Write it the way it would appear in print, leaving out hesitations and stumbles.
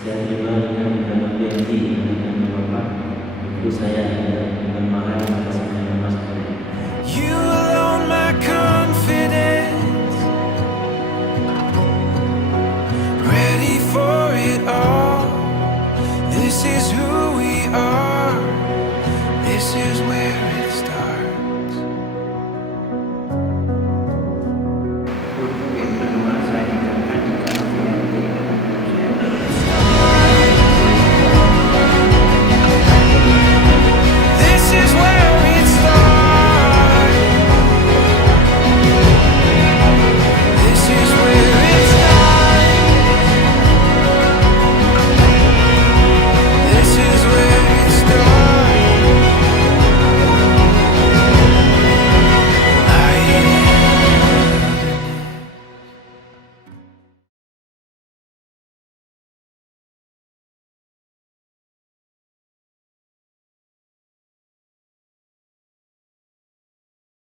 Saya terima dengan janji dengan Bapak, itu saya dengan mahal atas nama Mas Boy. You alone my confidence, ready for it all. This is who we are, this is where it